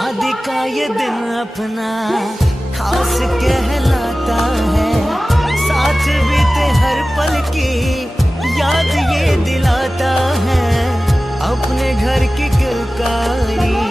शादी का ये दिन अपना खास कहलाता है। साथ बीते हर पल की याद ये दिलाता है। अपने घर की किलकारी